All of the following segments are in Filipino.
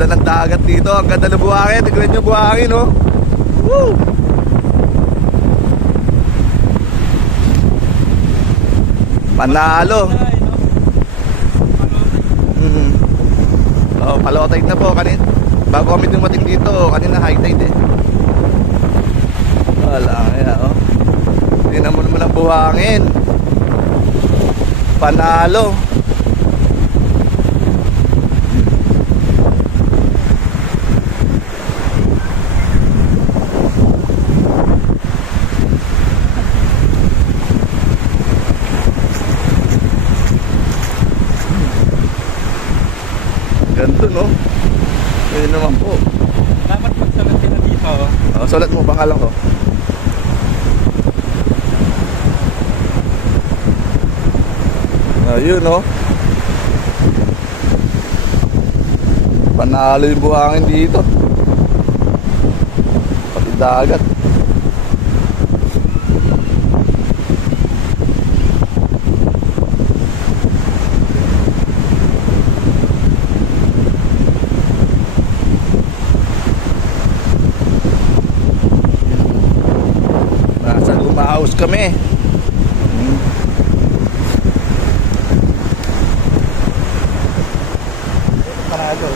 Ganda ng dagat dito. Ang ganda ng buhangin. Tignan nyo buhangin, oh. Woo! Panalo. Oh, palow tide na po kanina. Bago kami dumating dito, kanina high tide eh. Wala, kaya oh. Tingnan mo naman ang buhangin. Panalo. Ganito, no? Ayun naman po. Dapat magsalat ka na dito. Oh, sulat mo pangalan ko. Ayun, no? Panalo yung buhangin dito. Pati dagat. Nasa Gumaos kami. Panalo.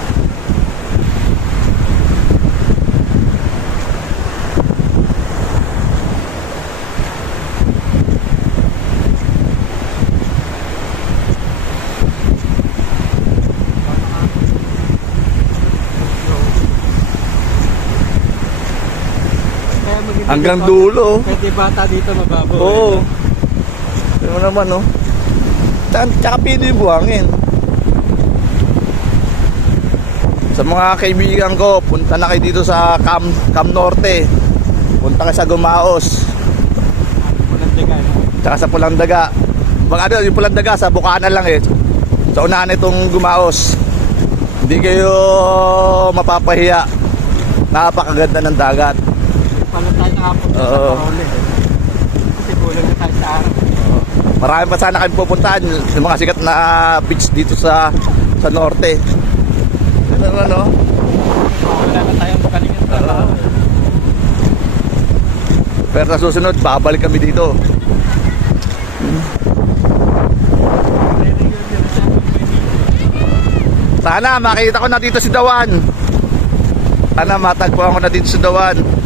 Hanggang dulo. Pwede bata dito mababaw. Oo. Ito mo naman, no? Tsaka pino yung buhangin. Sa mga kaibigan ko, punta na kayo dito sa Cam Norte. Punta kayo sa Gumaos. Pulang daga. Tsaka sa Pulang Daga. Yung Pulang Daga, sa Bukana lang eh. Sa unahan itong Gumaos. Hindi kayo mapapahiya. Napakaganda ng dagat. Pala tayo nakapunta sa Pauli. Kasi kulang na tayo sa araw. Marami pa sana kayong pupuntahan. Yung mga sikat na beach dito sa Norte. Ano? Wala na tayong makalingan trabaho. Pero sa susunod, babalik kami dito. Sana makita ko na dito si Dawan. Sana matagpuan ko na dito si Dawan.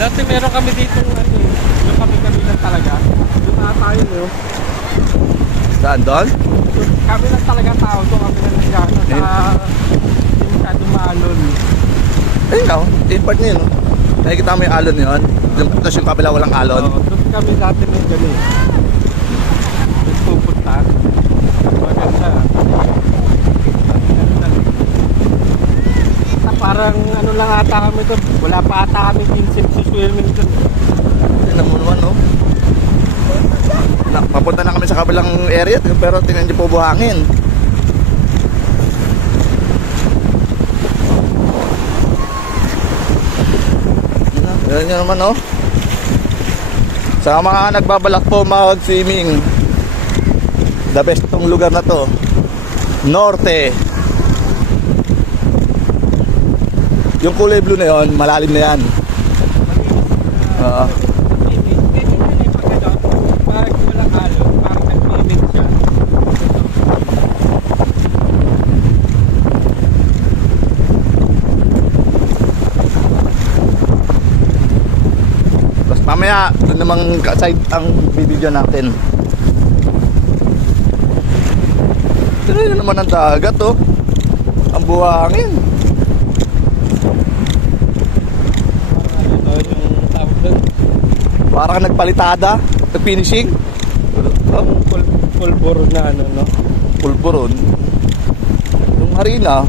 Dati meron kami dito yung kami lang talaga. Doon na tayo no. Saan doon? Kami lang talaga tao doon kami lang nagano sa hindi masyadong maalon. Ayun ka, part niya yun. Nakikita mo yung alon yun. Tapos yung kabila walang alon. Oo, doon kami dati ng gano'n. Doon pupunta. Maganda. Parang ano lang ata kami doon. Wala pa ata kami minsan sa swimming doon. Tingnan mo naman, no? Papunta na kami sa kabilang area, pero tingnan niyo po buhangin. Tingnan niyo naman, no? Sa mga nagbabalak po mag-swimming, the best tong lugar na to. Norte. Yung kulay blue na yon, malalim na yan. Oo. Pag walang alon, parang nag-swimming siya. Tapos mamaya, doon namang side ang video natin. Tignan naman ang dagat, oh. Ang buhangin. Parang nagpalitada, nag-finishing. Pulburo na ano, no? Pulburon. Yung harina.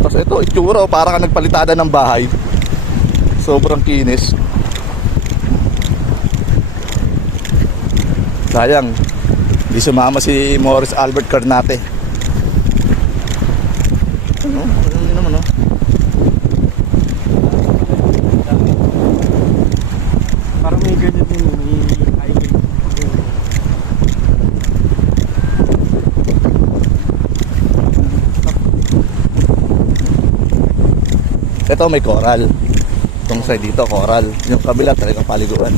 Tapos ito, itsura, parang nagpalitada ng bahay. Sobrang kinis. Sayang, hindi sumama si Morris Albert Carnate. Ano? Ano naman, no? ito may coral. Itong side dito, coral. Yung kabila talagang paliguan.